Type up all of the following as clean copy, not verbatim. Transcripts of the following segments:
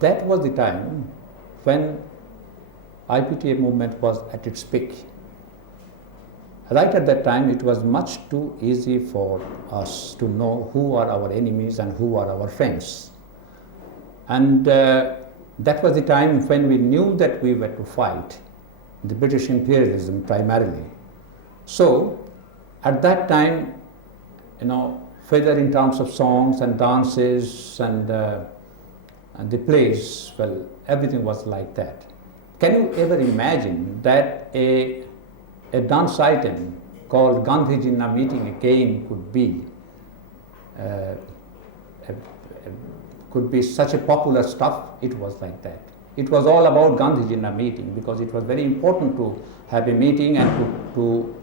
that was the time when IPTA movement was at its peak. Right at that time, it was much too easy for us to know who are our enemies and who are our friends. And that was the time when we knew that we were to fight the British Imperialism primarily. So, at that time, whether in terms of songs and dances and the plays, well, everything was like that. Can you ever imagine that a dance item called Gandhiji na meeting again could be such a popular stuff? It was like that. It was all about Gandhiji na meeting because it was very important to have a meeting and for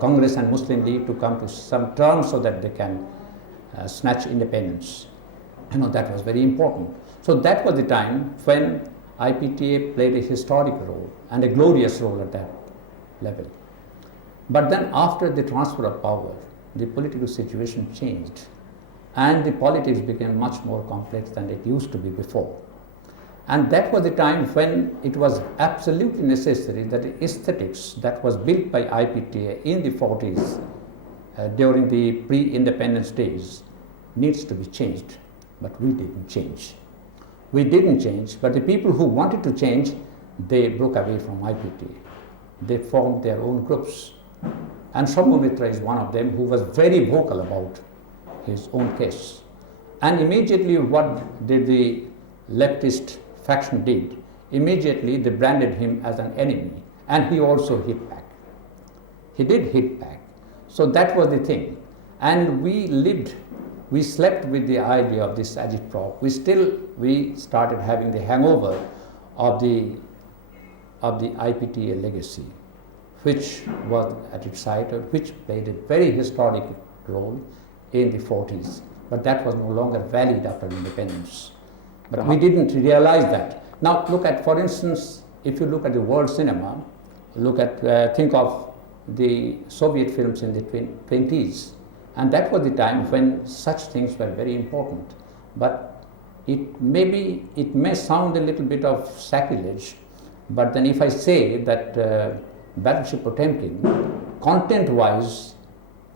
Congress and Muslim League to come to some terms so that they can snatch independence. That was very important. So that was the time when IPTA played a historic role and a glorious role at that level. But then after the transfer of power, the political situation changed and the politics became much more complex than it used to be before. And that was the time when it was absolutely necessary that the aesthetics that was built by IPTA in the 40s during the pre-independence days needs to be changed, but we didn't change. We didn't change, but the people who wanted to change, they broke away from IPTA. They formed their own groups. And Shambhu Mitra is one of them who was very vocal about his own case. And immediately what did the leftist faction did? Immediately they branded him as an enemy, and he also hit back. He did hit back. So that was the thing. And we slept with the idea of this agitprop. We started having the hangover of the IPTA legacy, which was at its height, which played a very historic role in the 40s. But that was no longer valid after independence. But we didn't realize that. Now look at, for instance, if you look at the world cinema, think of the Soviet films in the 20s. And that was the time when such things were very important. But it may sound a little bit of sacrilege, but then if I say that Battleship Potemkin, content-wise,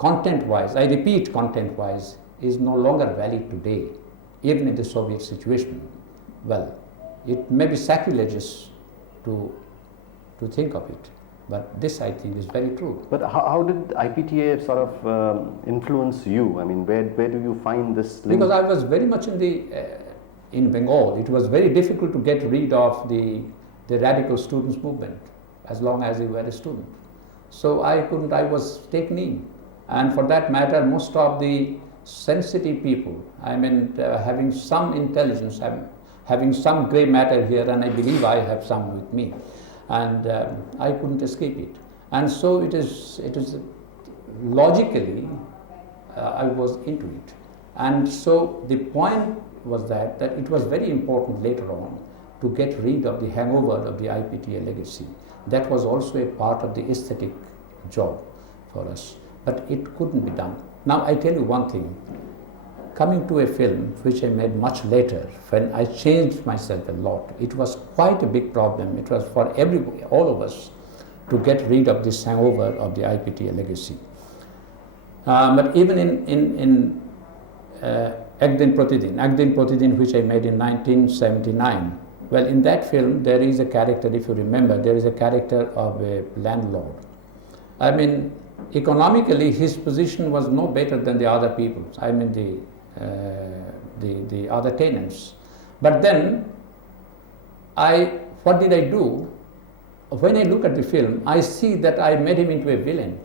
I repeat content-wise, is no longer valid today, even in the Soviet situation. Well, it may be sacrilegious to think of it, but this I think is very true. But how did IPTA sort of influence you? I mean, where do you find this link? Because I was very much in Bengal. It was very difficult to get rid of the radical students movement as long as you were a student. So I was taken in. And for that matter, most of the sensitive people, having some intelligence, having some grey matter here, and I believe I have some with me, and I couldn't escape it. And so it is logically, I was into it. And so the point was that it was very important later on to get rid of the hangover of the IPTA legacy. That was also a part of the aesthetic job for us, but it couldn't be done. Now I tell you one thing, coming to a film which I made much later, when I changed myself a lot, it was quite a big problem. It was for all of us to get rid of this hangover of the IPTA legacy. But even in Ek Din Pratidin, which I made in 1979, well, in that film there is a character, if you remember, there is a character of a landlord. I mean, economically his position was no better than the other people, the other tenants. But then what did I do? When I look at the film, I see that I made him into a villain.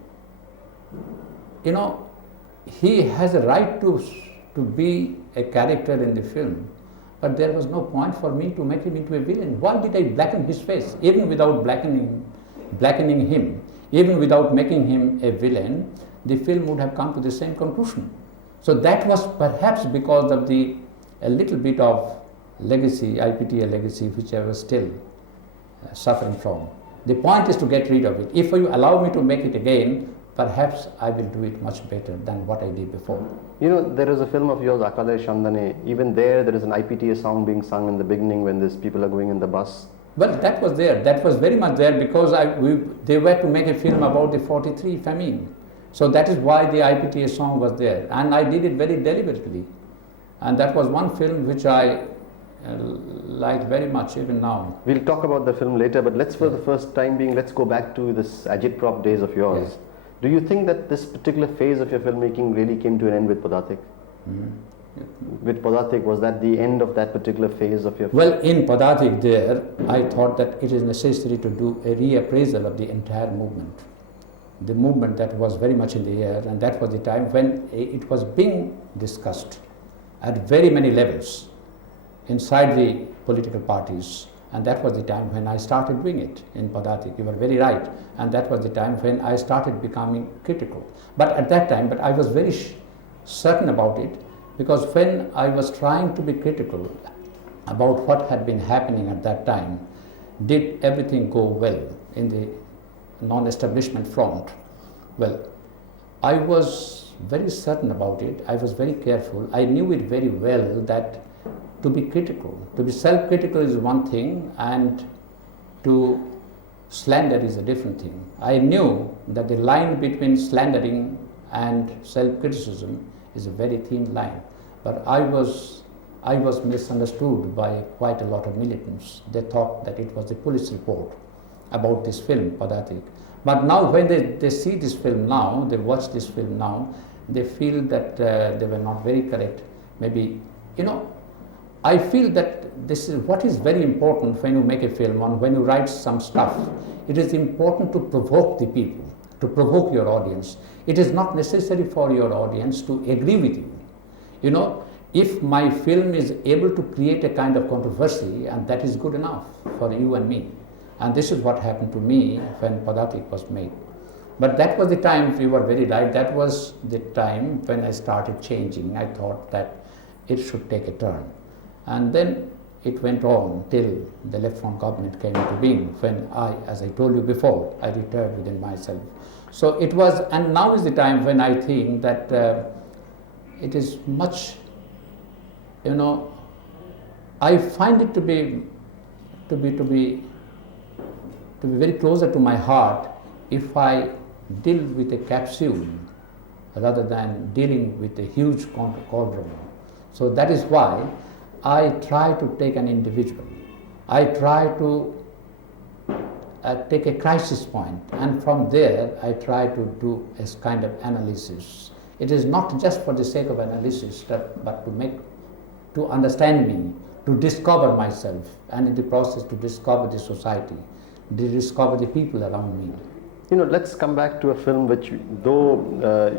He has a right to be a character in the film, but there was no point for me to make him into a villain. Why did I blacken his face? Even without blackening him, even without making him a villain, the film would have come to the same conclusion. So that was perhaps because of a little bit of legacy, IPTA legacy, which I was still suffering from. The point is to get rid of it. If you allow me to make it again, perhaps I will do it much better than what I did before. You know, there is a film of yours, Akale Shandane. Even there is an IPTA song being sung in the beginning when these people are going in the bus. Well, that was there. That was very much there because they were to make a film about the 43 famine. So that is why the IPTA song was there. And I did it very deliberately. And that was one film which I liked very much even now. We'll talk about the film later, but let's for the first time being, let's go back to this agitprop days of yours. Yes. Do you think that this particular phase of your filmmaking really came to an end with Padatik? With Padatik, was that the end of that particular phase of your film? Well, in Padatik there, I thought that it is necessary to do a reappraisal of the entire movement. The movement that was very much in the air, and that was the time when it was being discussed at very many levels inside the political parties. And that was the time when I started doing it in Padatik. You were very right. And that was the time when I started becoming critical. But at that time, I was very certain about it, because when I was trying to be critical about what had been happening at that time, did everything go well in the non-establishment front? Well, I was very certain about it. I was very careful. I knew it very well that to be critical, to be self-critical is one thing, and to slander is a different thing. I knew that the line between slandering and self-criticism is a very thin line. But I was misunderstood by quite a lot of militants. They thought that it was a police report about this film, Padatik. But now when they see this film now, they watch this film now, they feel that they were not very correct. Maybe, you know, I feel that this is what is very important when you make a film, and when you write some stuff. It is important to provoke the people, to provoke your audience. It is not necessary for your audience to agree with you. You know, if my film is able to create a kind of controversy, and that is good enough for you and me. And this is what happened to me when Padatik was made. But that was the time, you were very right, that was the time when I started changing. I thought that it should take a turn. And then it went on till the left-front government came into being, when I, as I told you before, I retired within myself. So it was, and now is the time when I think that it is much, you know, I find it to be very closer to my heart if I deal with a capsule rather than dealing with a huge cauldron. So that is why I try to take an individual. I try to take a crisis point, and from there I try to do a kind of analysis. It is not just for the sake of analysis, but to understand me, to discover myself, and in the process to discover the society, to discover the people around me. You know, let's come back to a film which, though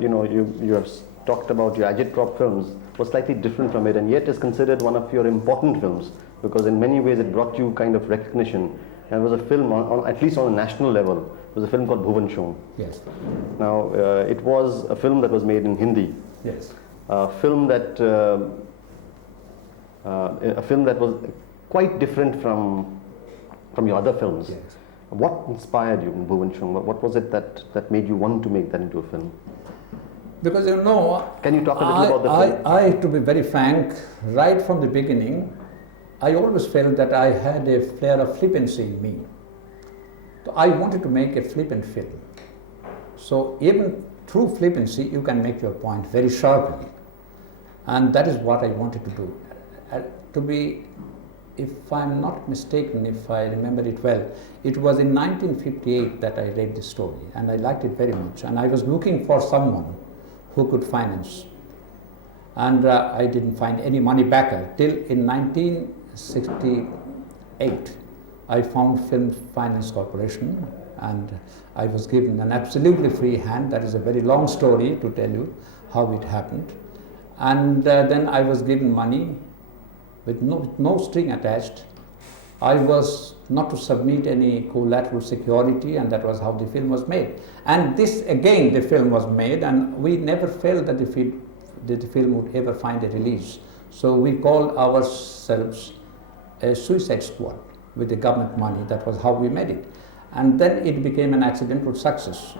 you know, you have talked about your agitprop films, was slightly different from it, and yet is considered one of your important films, because in many ways it brought you kind of recognition. And it was a film, at least on a national level, it was a film called Bhuvan Shom. Yes. Now, it was a film that was made in Hindi. Yes. A film that was quite different from your other films. Yes. What inspired you in Bhuvan Shom? What was it that made you want to make that into a film? Because, you know, can you talk a little about the film? I, to be very frank, right from the beginning, I always felt that I had a flair of flippancy in me. So I wanted to make a flippant film. So even through flippancy, you can make your point very sharply. And that is what I wanted to do. To be, if I'm not mistaken, if I remember it well, it was in 1958 that I read the story, and I liked it very much. And I was looking for someone who could finance. And I didn't find any money backer till in 1968. I found Film Finance Corporation, and I was given an absolutely free hand. That is a very long story to tell you how it happened. And then I was given money with no string attached. I was not to submit any collateral security, and that was how the film was made. And this again, the film was made, and we never felt that the film would ever find a release. So we called ourselves a suicide squad with the government money. That was how we made it. And then it became an accidental success.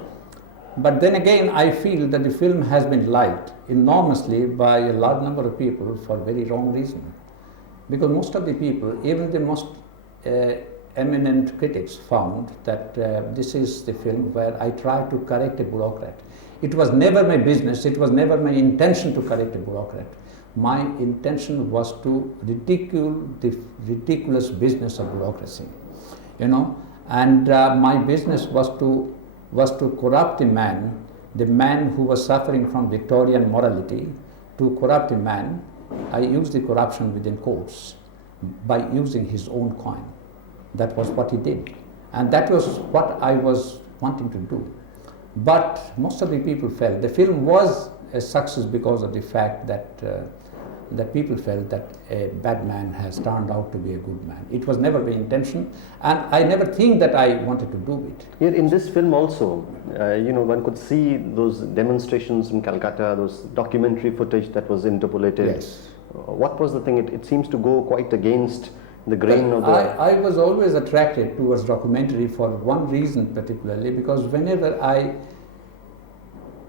But then again, I feel that the film has been liked enormously by a large number of people for very wrong reason. Because most of the people, even the most eminent critics, found that this is the film where I try to correct a bureaucrat. It was never my business, it was never my intention to correct a bureaucrat. My intention was to ridicule the ridiculous business of bureaucracy, you know, and my business was to corrupt the man who was suffering from Victorian morality. To corrupt the man, I used the corruption within quotes by using his own coin. That was what he did, and that was what I was wanting to do. But most of the people felt the film was a success because of the fact that that people felt that a bad man has turned out to be a good man. It was never the intention, and I never think that I wanted to do it. Here in this film also, you know, one could see those demonstrations in Calcutta, those documentary footage that was interpolated. Yes. What was the thing? It seems to go quite against the grain of the... I was always attracted towards documentary for one reason particularly, because whenever I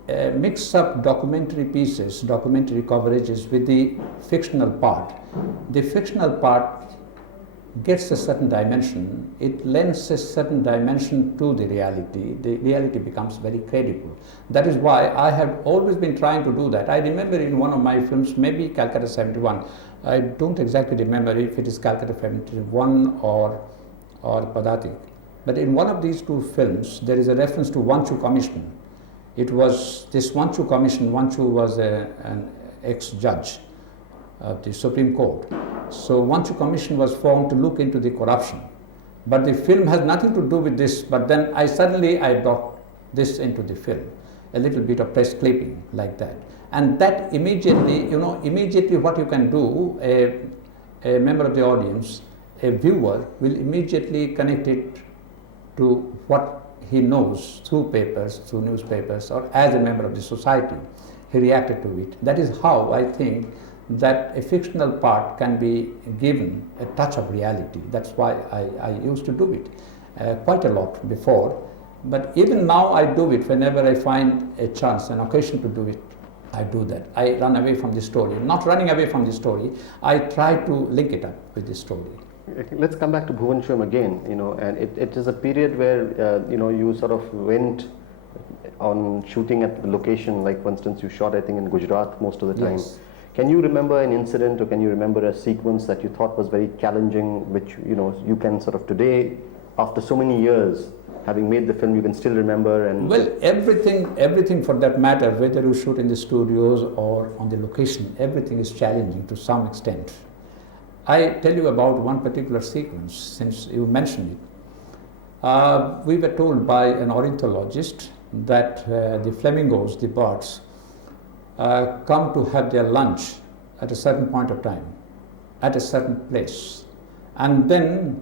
mix up documentary pieces, documentary coverages with the fictional part gets a certain dimension, it lends a certain dimension to the reality becomes very credible. That is why I have always been trying to do that. I remember in one of my films, maybe Calcutta 71, I don't exactly remember if it is Calcutta 71 or Padatik, but in one of these two films there is a reference to Vanchu Commission. It was this Vanchu Commission. Vanchu was an ex-judge of the Supreme Court. So Vanchu Commission was formed to look into the corruption. But the film has nothing to do with this, but then I brought this into the film, a little bit of press clipping like that. And that immediately, you know, what you can do, a member of the audience, a viewer will immediately connect it to what he knows through papers, through newspapers, or as a member of the society, he reacted to it. That is how I think that a fictional part can be given a touch of reality. That's why I used to do it quite a lot before. But even now I do it whenever I find a chance, an occasion to do it, I do that. I run away from the story. Not running away from the story, I try to link it up with the story. Let's come back to Bhuvaneshwam again, you know, and it is a period where, you know, you sort of went on shooting at the location, like for instance you shot I think in Gujarat most of the time. Yes. Can you remember an incident, or can you remember a sequence that you thought was very challenging, which, you know, you can sort of today, after so many years, having made the film, you can still remember? And well, everything for that matter, whether you shoot in the studios or on the location, everything is challenging to some extent. I tell you about one particular sequence, since you mentioned it. We were told by an ornithologist that the flamingos, the birds, come to have their lunch at a certain point of time, at a certain place. And then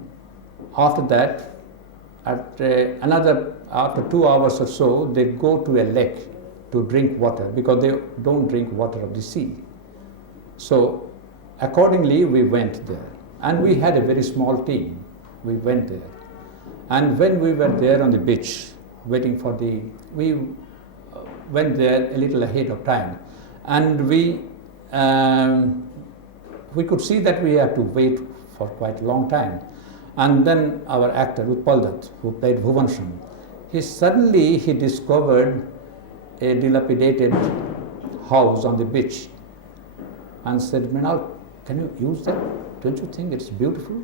after that, after 2 hours or so, they go to a lake to drink water, because they don't drink water of the sea. So accordingly, we went there, and we had a very small team. We went there, and when we were there on the beach, waiting for we went there a little ahead of time, and we could see that we had to wait for quite a long time. And then our actor, Utpal, who played Bhuvaneshwam, he discovered a dilapidated house on the beach, and said, "Mrinal, can you use that? Don't you think it's beautiful?"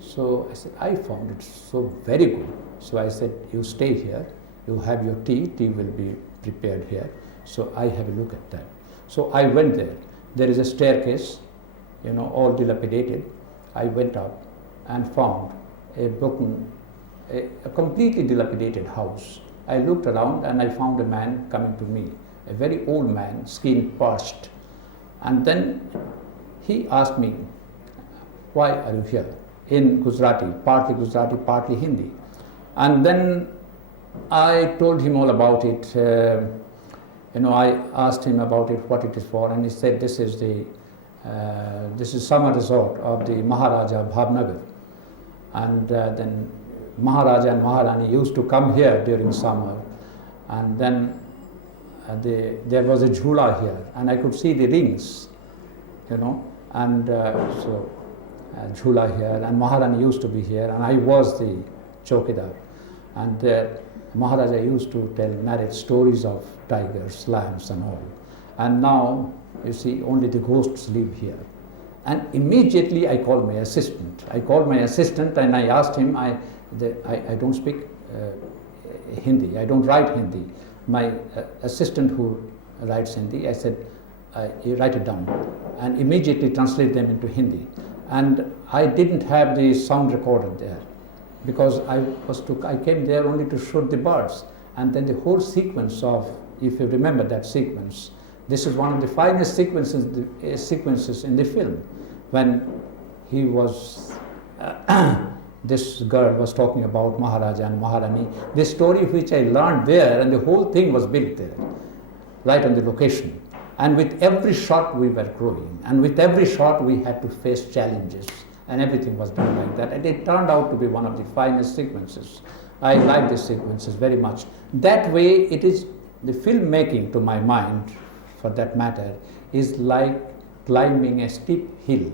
So I said, "I found it so very good." So I said, "You stay here, you have your tea will be prepared here, so I have a look at that." So I went there. There is a staircase, you know, all dilapidated. I went up and found a completely dilapidated house. I looked around and I found a man coming to me, a very old man, skin parched. And then he asked me, "Why are you here?" In Gujarati, partly Hindi. And then I told him all about it. You know, I asked him about it, what it is for, and he said, this is summer resort of the Maharaja Bhavnagar. And then Maharaja and Maharani used to come here during summer, And then there was a jhula here, and I could see the rings, you know, and so jhula here, and Maharani used to be here, and I was the chowkidar. And Maharaja used to narrate stories of tigers, lions and all. And now, you see, only the ghosts live here. And immediately I called my assistant. I called my assistant and I asked him, I don't speak Hindi, I don't write Hindi. My assistant who writes Hindi, I said, you write it down, and immediately translate them into Hindi. And I didn't have the sound recorder there, because I came there only to shoot the birds. And then the whole sequence of, if you remember that sequence, this is one of the finest sequences in the film, when he was, this girl was talking about Maharaja and Maharani, this story which I learned there, and the whole thing was built there, right on the location. And with every shot we were growing, and with every shot we had to face challenges, and everything was done like that. And it turned out to be one of the finest sequences. I like the sequences very much. That way, it is, the filmmaking to my mind, for that matter, is like climbing a steep hill.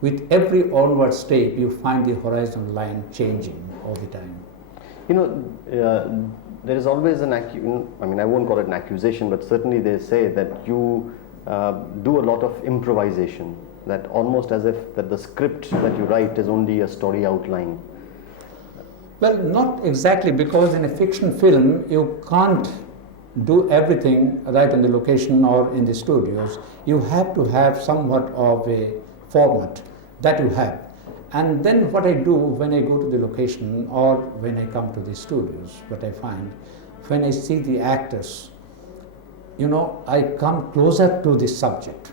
With every onward step, you find the horizon line changing all the time. You know, there is always an I mean, I won't call it an accusation, but certainly they say that you do a lot of improvisation, that almost as if that the script that you write is only a story outline. Well, not exactly, because in a fiction film, you can't do everything right on the location or in the studios. You have to have somewhat of a format that you have. And then what I do when I go to the location or when I come to the studios, what I find, when I see the actors, you know, I come closer to the subject,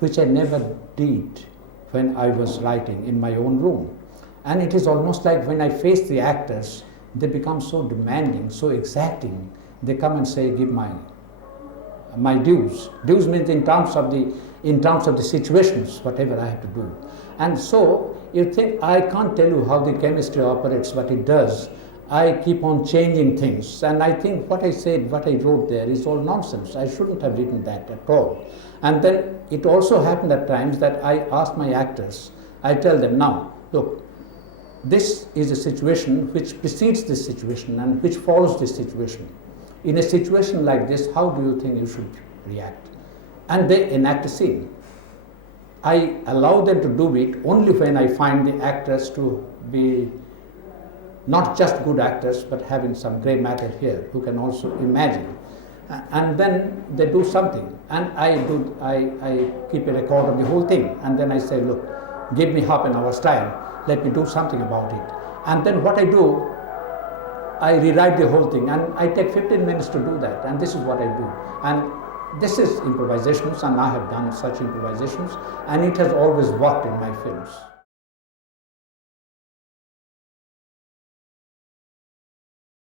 which I never did when I was writing in my own room. And it is almost like when I face the actors, they become so demanding, so exacting. They come and say, give my dues. Dues means in terms of the situations, whatever I have to do. And so you think, I can't tell you how the chemistry operates, but it does. I keep on changing things, and I think what I said, what I wrote there is all nonsense. I shouldn't have written that at all. And then it also happened at times that I ask my actors, I tell them, now, look, this is a situation which precedes this situation and which follows this situation. In a situation like this, how do you think you should react? And they enact a scene. I allow them to do it only when I find the actors to be not just good actors, but having some grey matter here, who can also imagine. And then they do something, and I keep a record of the whole thing, and then I say, look, give me half an hour's time, let me do something about it. And then what I do, I rewrite the whole thing, and I take 15 minutes to do that, and this is what I do. And this is improvisations, and I have done such improvisations, and it has always worked in my films.